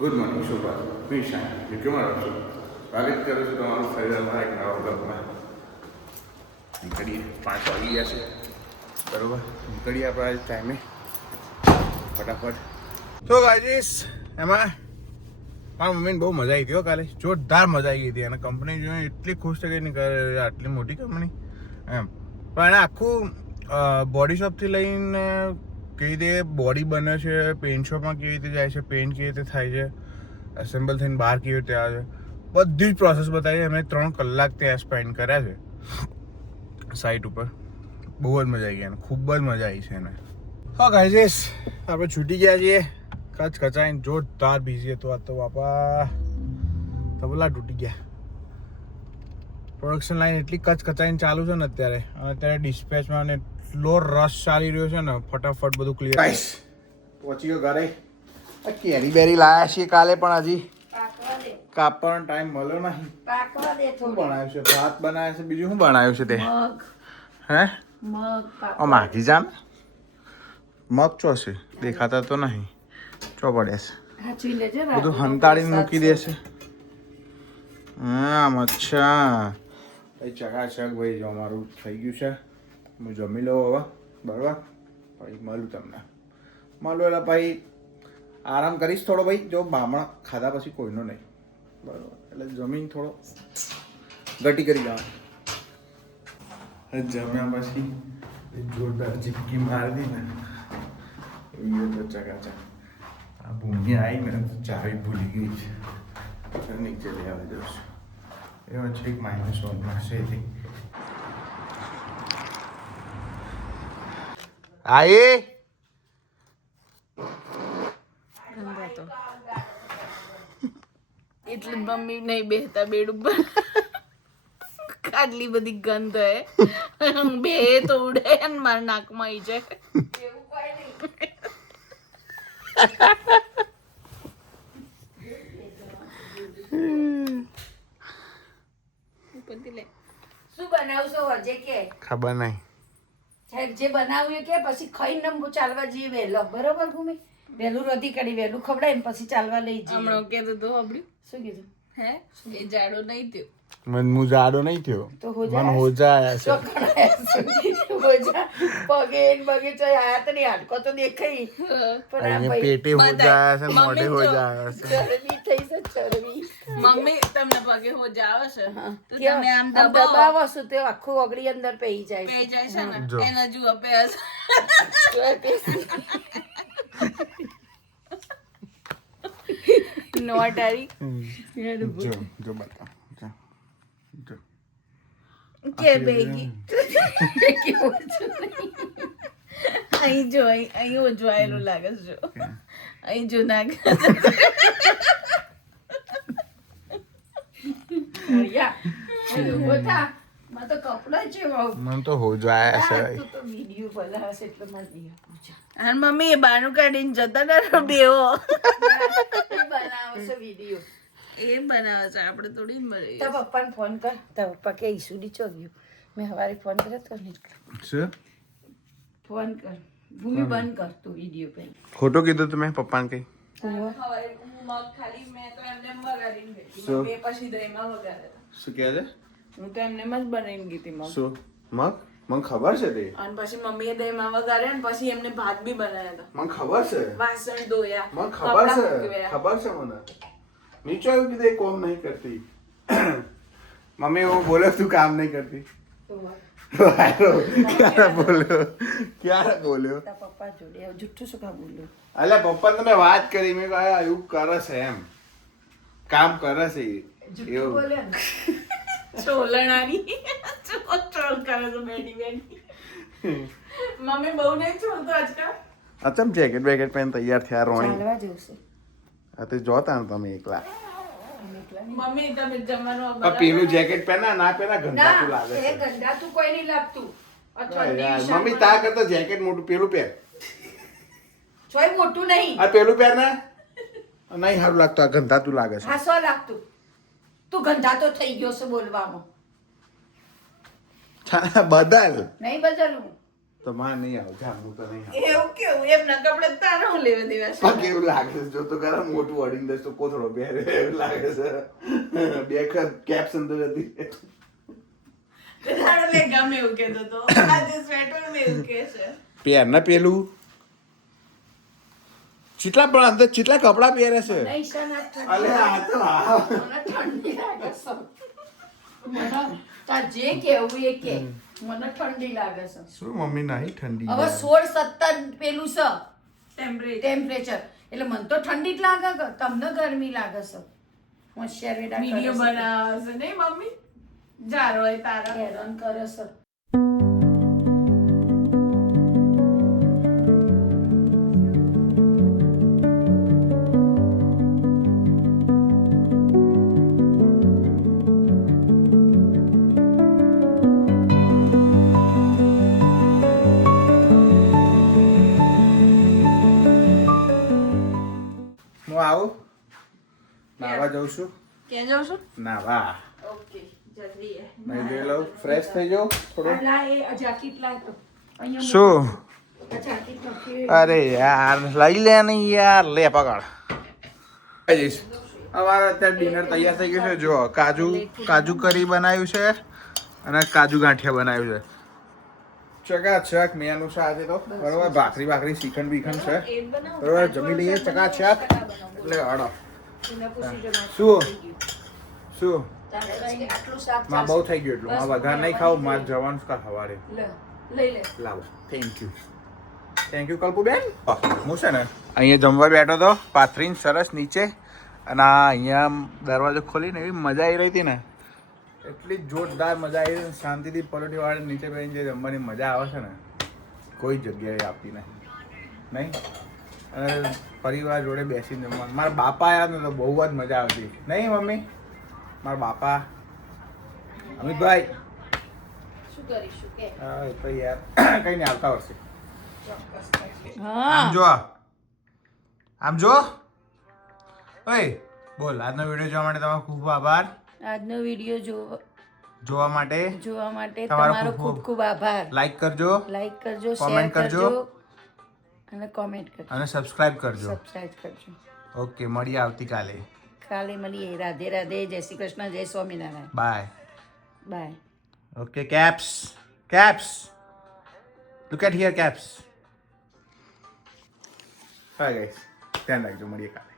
Good morning શુભા mission કેમાં રહો છો? સ્વાગત કરું છું તમારું ફરીથી એક નવા બ્લોગમાં. નીકળીએ 5 વાગી ગયા છે બરાબર. નીકળીએ આપણે આજ ટાઈમે ફટાફટ. તો ગાઈસ એમાં મારા મમ્મીને બહુ મજા આવી હતી કાલે, જોરદાર મજા આવી હતી. અને કંપની જોઈને એટલી ખુશ થઈ ગઈ ને કે આટલી મોટી કંપની એમ. પણ એને આખું બોડી શોપથી લઈને કેવી રીતે બોડી બને છે, પેન્ટ શોપમાં કેવી રીતે જાય છે, પેન્ટ કેવી રીતે થાય છે, એસેમ્બલ થઈને બહાર કેવી રીતે આવે છે, બધી જ પ્રોસેસ બતાવી. અમે 3 કલાક ત્યાં સ્પેન્ડ કર્યા છે સાઇટ ઉપર. બહુ જ મજા આવી ગઈ એને, ખૂબ જ મજા આવી છે એને. હા ગાઈસ આપણે છૂટી ગયા છીએ. કચ કચાઈને જોરદાર બિઝી હતો આ તો બાપા, તબલા તૂટી ગયા. પ્રોડક્શન લાઈન એટલી કચ કચાઈને ચાલુ છે ને અત્યારે, અને અત્યારે ડિસ્પેચમાં એટલો રસ ચાલી રહ્યો છે ને, ફટાફટ બધું ક્લિયર. ગાઈસ પહોંચી ગયો ઘરે. કેરી બેરી લાયા છીએ કાલે, પણ હજી કાપવાનો ટાઈમ મળ્યો નહીં. શું બનાવ્યું છે? ભાત બનાવ્યો છે, બીજું શું બનાવ્યું છે તે? હે મગ માગી જામ. મગ ચોસે દેખાતા તો નહીં, ચો પડ્યા છે. બધું હંતાડીને મૂકી દેશે. હા અચ્છા ભાઈ, ચકાચક ભાઈ જો અમારું થઈ ગયું છે. હું જમી લઉં હવે બરાબર. ભાઈ મળું તમને, મળું એટલે ભાઈ આરામ કરીશ થોડો ભાઈ. જો બામણા ખાધા પછી કોઈનો નહીં બરાબર, એટલે જમીન થોડો ગટી કરી જવાનું. જમ્યા પછી જોરદાર ચીપકી મારી દી ને એવી તો ચકાચક. આ ભૂમિ આવી ને ચાવી ભૂલી ગઈ છે, નીચે લઈ આવી દઉં છું. એમાં છે -1 છે તે. આયે એટલે મમ્મી નહીં બેહતા બેડ ઉપર, આટલી બધી ગંધ હે. બે તો ઉડે ને મારા નાકમાં આવી જાય. એવું કઈ નહીં. શું બનાવશો હજે કે ખબર નહીં. જે બનાવ્યું કે પછી ખાઈને ચાલવા જઈએ વહેલો બરોબર. ભૂમિ વહેલું રધી કાઢી વહેલું ખવડાય ને પછી ચાલવા લઈ જઈએ. હમણાં કહેતો તો આપડ્યું શું કીધું? હે એ જાડો નહીં થયો. હું જાડો નહીં થયો, તો મને હોજા આયા પગે બગે આયા તો નહીં, હાડકો તો દેખાઈ છે. પેટે હોજા આયા છે, મોઢે હોજા આયા છે. ચરબી થઈ છે ચરબી. મમ્મી તમને પગે હોજા આવે છે તો તમે આમ દબાવો છો તો આખું ઓગળી અંદર પેઈ જાય છે ને. એના જુઓ પેસ નોટારી જો બતા કે બેગી અહીં જો અહીં ઓજવાયેલું લાગે છે. જો અહીં જો નાક મને તો હોજા આયા છે. મમ્મી એ બાનું કાઢીને જતા ના બેવો બનાવશે વિડીયો. એ બનાવે છે, આપણે થોડી મળે. તારા પપ્પાને ફોન કર. તારા પપ્પા કે ઈસુડી ચો ગયું. મેં સવારે ફોન કર્યો તો શું ફોન કર. ભૂમિ બંધ કર તું વિડીયો પહેલા. ખોટું કીધું તમે પપ્પાને કઈ? શું કહે છે? હું તો એમને જ બનાવીને ગઈ હતી મગ. શું મગ? મને ખબર છે તે. અને પછી મમ્મીએ દહીંમાં વઘાર્યા ને પછી એમને ભાત બી બનાવ્યા હતા. મને ખબર છે, વાસણ ધોયા, મને ખબર છે, ખબર છે મને. નીચે આવ્યું કીધું કોમ નહીં કરતી. મમ્મી એવું બોલે તું કામ નહીં કરતી. ક્યારે બોલ્યો? પપ્પા જોડે જુઠ્ઠું શું કા બોલ્યો? અલ્યા પપ્પા તમે વાત કરી, મેં કહ્યું એવું કરે છે એમ, કામ કરે છે એવું બોલ્યા ને. ચોલણાની ચોલ કરે છે બેઠી બેઠી. મમ્મી બહુ નહીં ચોલતો આજકાલ. અચમ જેકેટ બેકેટ પહેન તૈયાર થયા રોણી. ચાલવા જશે. આ તો જોતા ને તમે એકલા. મમ્મી તમે જમવાનું પેલું જેકેટ પહેના ના પહેના ગંધાતું લાગે છે. એ ગંધાતું કોઈ નહીં લાગતું. મમ્મી તા કરતા જેકેટ મોટું પેલું પહેર. છોય મોટું નહીં. આ પેલું પહેર ને. નહીં સારું લાગતું, આ ગંધાતું લાગે છે. હા સો લાગતું. તું ગંધાતો થઈ ગયો છે બોલવામાં. બદલ. નહીં બદલવું. તો માં નહીં આવું જા હું તો નહીં આવું એવું કેવું એમના કપડે તારે હું લેવા દેવા છે પણ કેવું લાગે છે જો તો ખરા મોટું અડીને દસ તો કોથળો પહેરે એવું લાગે છે બે કેપ્સ અંદર હતી તારે લે ગમે એવું કહેતો તો આજે સ્વેટર ને એવું કહે છે પહેર ને પેલું ચીટલા પણ અંદર ચીટલા કપડા પહેરે છે અલે આ તો મને ઠંડી લાગે છે મને તાર જે કેવું એ કે મને ઠંડી લાગે છે શું મમ્મી નહીં ઠંડી હવે 16-17 પેલું છે ટેમ્પરેચર એટલે મને તો ઠંડી જ લાગે કે તમને ગરમી લાગે છે હોશિયાર વેડા વિડિયો બનાવે છે નહીં મમ્મી જારો એ તારા હેરાન કરે છે હું આવું નાવા જાઉં છું ક્યાં જાવ છો નાવા ઓકે જલ્દી નહીં જોઈ લઉં ફ્રેશ થઈ જાઉં થોડું આલા એ જાકીટ લાતો અહીંયા શું જાકીટ નથી અરે યાર લઈ લે ને યાર લે પકડ અમારે અત્યારે ડિનર તૈયાર થઈ ગયું છે જો કાજુ કરી બનાવ્યું છે અને કાજુ ગાંઠિયા બનાવ્યું છે ચકાચક મેનુ છે આજે તો બરોબર ભાખરી શ્રીખંડ બીખંડ છે બરોબર જમી લઈએ ચકાચક એટલે હડો શું આટલું શાક માં બહુ થઈ ગયું એટલું માં વધારે નહીં ખાવું મારે જવાનું છે સવારે લઈ લે લાવો થેન્ક યુ કલ્પુબેન હું છે ને અહીંયા જમવા બેઠો તો પાથરીને સરસ નીચે અને આ અહીંયા દરવાજો ખોલીને એવી મજા આવી રહી હતી ને એટલી જોરદાર મજા આવી રહી શાંતિથી પલોઠી વાળે નીચે બેસીને જે જમવાની મજા આવે છે ને કોઈ જગ્યાએ આપતી નહીં અને પરિવાર જોડે બેસીને જમવાનું મારા બાપા આવ્યા ને તો બહુ જ મજા આવતી નહીં મમ્મી મારા બાપા અમિતભાઈ શું કરીશું કે હા એ તો યાર કઈ નહીં આવતા વર્ષે હા આમ જો ઓય બોલ આજનો વિડીયો જોવા માટે તમારો ખૂબ આભાર આજનો વિડીયો જોવા માટે તમારો ખૂબ ખૂબ આભાર લાઈક કરજો લાઈક કરજો comment શેર કરજો. અને કોમેન્ટ કરજો અને સબસ્ક્રાઇબ કરજો સબસ્ક્રાઇબ કરજો ઓકે મળીએ આવતીકાલે કાલે મળીએ રાધે રાધે જય શ્રી કૃષ્ણ જય Swaminarayan bye bye okay caps look at here caps hi guys ધ્યાન રાખજો મળીએ કાલે